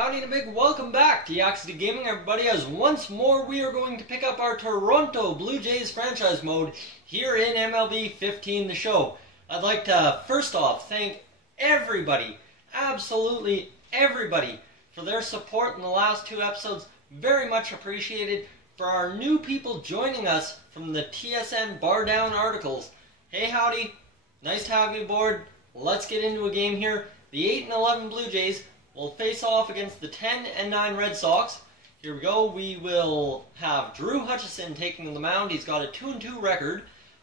howdy and a big welcome back to Yaxity Gaming, everybody, as once more we are going to pick up our Toronto Blue Jays franchise mode here in MLB 15 The Show. I'd like to first off thank everybody, absolutely everybody, for their support in the last two episodes. Very much appreciated. For our new people joining us from the TSN Bar Down articles, hey howdy, nice to have you aboard. Let's get into a game here. The 8-11 Blue Jays will face off against the 10-9 Red Sox. Here we go. We will have Drew Hutchison taking the mound. He's got a 2-2 record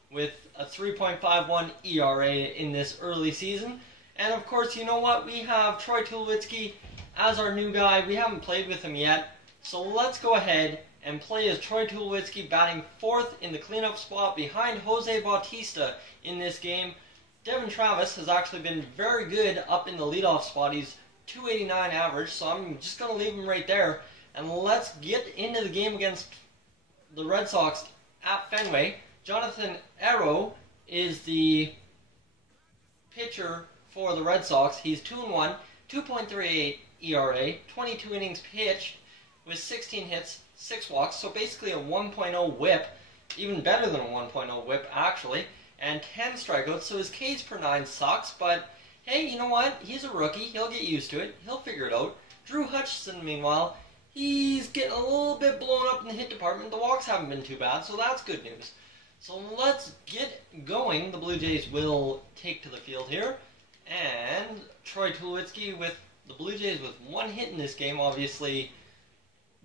with a 3.51 ERA in this early season. And of course, you know what? We have Troy Tulowitzki as our new guy. We haven't played with him yet. So let's go ahead and play as Troy Tulowitzki, batting fourth in the cleanup spot behind Jose Bautista in this game. Devin Travis has actually been very good up in the leadoff spot. He's 289 average, so I'm just going to leave him right there. And let's get into the game against the Red Sox at Fenway. Jonathan Arrow is the pitcher for the Red Sox. He's 2-1, 2.38 ERA, 22 innings pitched with 16 hits, 6 walks. So basically a 1.0 whip, even better than a 1.0 whip actually. And 10 strikeouts, so his Ks per 9 sucks, but hey, you know what? He's a rookie. He'll get used to it. He'll figure it out. Drew Hutchison, meanwhile, he's getting a little bit blown up in the hit department. The walks haven't been too bad, so that's good news. So let's get going. The Blue Jays will take to the field here. And Troy Tulowitzki with the Blue Jays with one hit in this game. Obviously,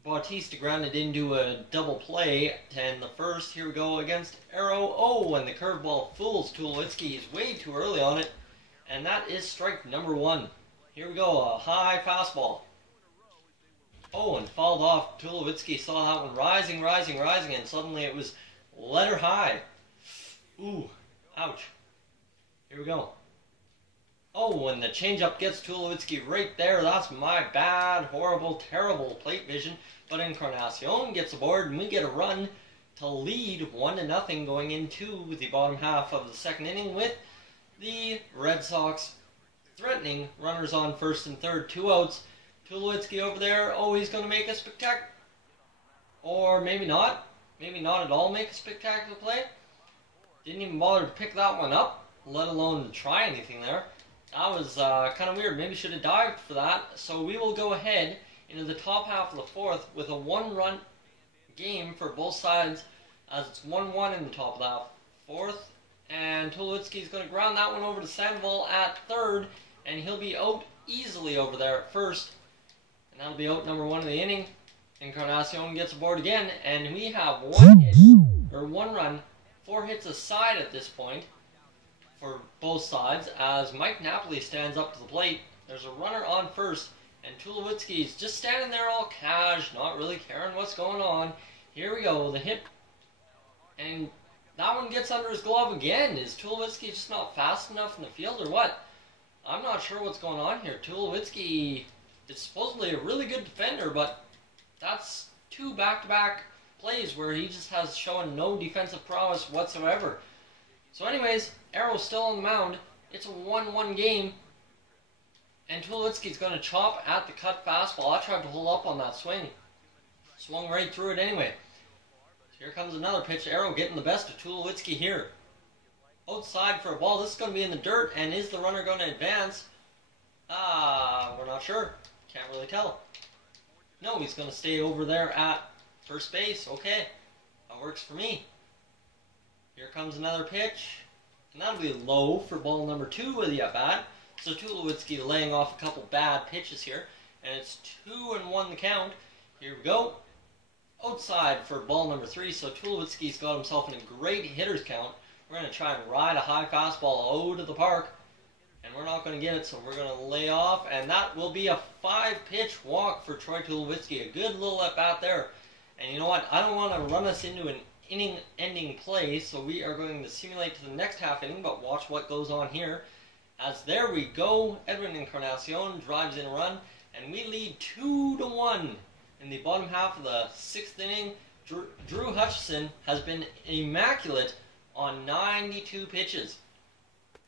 Bautista grounded into a double play in the first. Here we go against Arrow. Oh, and the curveball fools Tulowitzki. He's way too early on it. And that is strike number one. Here we go, a high fastball. Oh, and fouled off. Tulowitzki saw that one rising, and suddenly it was letter high. Ooh, ouch. Here we go. Oh, and the changeup gets Tulowitzki right there. That's my bad, horrible, terrible plate vision. But Encarnacion gets aboard, and we get a run to lead 1-0 going into the bottom half of the second inning with the Red Sox threatening runners on first and third, 2 outs. Tulowitzki over there. Oh, he's going to make a spectacular, or maybe not. Maybe not at all make a spectacular play. Didn't even bother to pick that one up, let alone try anything there. That was kind of weird. Maybe should have dived for that. So we will go ahead into the top half of the fourth with a 1-run game for both sides, as it's 1-1 in the top of that fourth. And Tulowitzki is going to ground that one over to Sandoval at third, and he'll be out easily over there at first. And that'll be out number one of the inning. Encarnacion gets aboard again, and we have one run, 4 hits aside at this point for both sides, as Mike Napoli stands up to the plate. There's a runner on first, and Tulowitzki's just standing there all cash, not really caring what's going on. Here we go, the hit, and that one gets under his glove again. Is Tulowitzki just not fast enough in the field, or what? I'm not sure what's going on here. Tulowitzki is supposedly a really good defender, but that's 2 back-to-back plays where he just has shown no defensive prowess whatsoever. So anyways, Arrow's still on the mound. It's a 1-1 game. And Tulowitzki's going to chop at the cut fastball. I tried to hold up on that swing. Swung right through it anyway. So here comes another pitch. Arrow getting the best of Tulowitzki here. Outside for a ball. This is going to be in the dirt. And is the runner going to advance? We're not sure. Can't really tell. No, he's going to stay over there at first base. Okay. That works for me. Here comes another pitch. And that'll be low for ball number 2 of the at-bat. So Tulowitzki laying off a couple bad pitches here. And it's 2-1 the count. Here we go. Outside for ball number 3. So Tulowitzki's got himself in a great hitter's count. We're going to try and ride a high fastball out of the park. And we're not going to get it, so we're going to lay off. And that will be a 5-pitch walk for Troy Tulowitzki. A good little at-bat there. And you know what? I don't want to run us into an inning-ending play, so we are going to simulate to the next half inning, but watch what goes on here. As there we go, Edwin Encarnacion drives in a run, and we lead 2-1 in the bottom half of the 6th inning. Drew Hutchison has been immaculate on 92 pitches.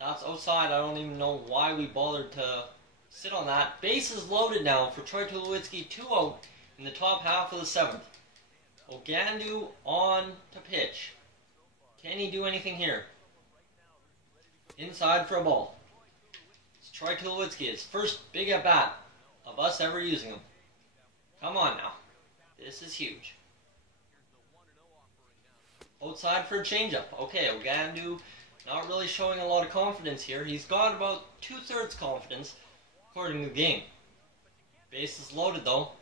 That's outside. I don't even know why we bothered to Sit on that. Bases loaded now for Troy Tulowitzki, 2 out in the top half of the 7th. Ogandu on to pitch. Can he do anything here? Inside for a ball. It's Troy Tulowitzki, his first big at-bat of us ever using him. Come on now. This is huge. Outside for a changeup. Okay, Ogandu not really showing a lot of confidence here. He's got about 2/3 confidence according to the game. Bases loaded though.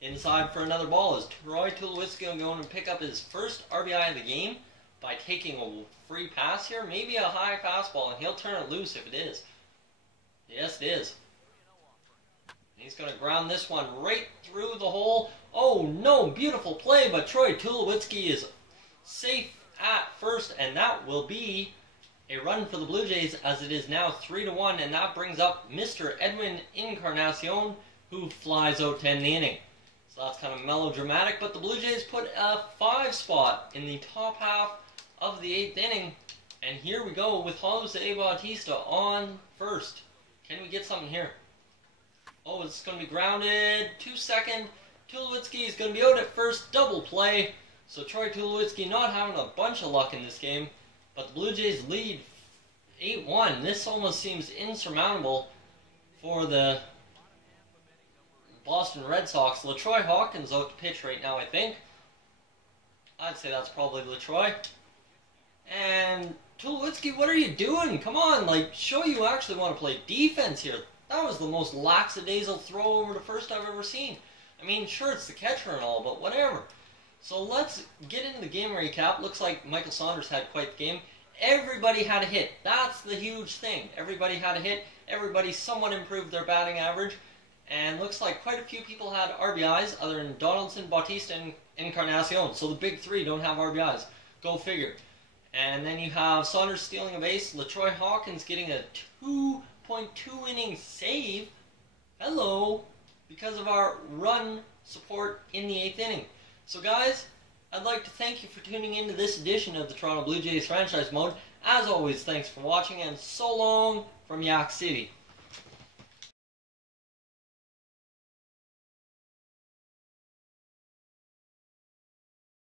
Inside for another ball is Troy Tulowitzki going to pick up his first RBI of the game by taking a free pass here. Maybe a high fastball, and he'll turn it loose if it is. Yes, it is. He's going to ground this one right through the hole. Oh no, beautiful play, but Troy Tulowitzki is safe at first, and that will be a run for the Blue Jays as it is now 3-1, and that brings up Mr. Edwin Encarnacion, who flies out to end the inning. So that's kind of melodramatic, but the Blue Jays put a 5 spot in the top half of the 8th inning, and here we go with Jose Bautista on first. Can we get something here? Oh, it's going to be grounded. 2-2. Tulowitzki is going to be out at first. Double play. So Troy Tulowitzki not having a bunch of luck in this game. But the Blue Jays lead 8-1. This almost seems insurmountable for the Boston Red Sox. LaTroy Hawkins out to pitch right now, I think. I'd say that's probably LaTroy. And Tulowitzki, what are you doing? Come on, like, show you actually want to play defense here. That was the most lackadaisical throw over to first I've ever seen. I mean, sure, it's the catcher and all, but whatever. So let's get into the game recap. Looks like Michael Saunders had quite the game. Everybody had a hit. That's the huge thing. Everybody had a hit. Everybody somewhat improved their batting average. And looks like quite a few people had RBIs other than Donaldson, Bautista, and Encarnacion. So the big 3 don't have RBIs. Go figure. And then you have Saunders stealing a base. LaTroy Hawkins getting a 2.2 inning save. Hello. Because of our run support in the 8th inning. So guys, I'd like to thank you for tuning into this edition of the Toronto Blue Jays franchise mode. As always, thanks for watching, and so long from Yak City.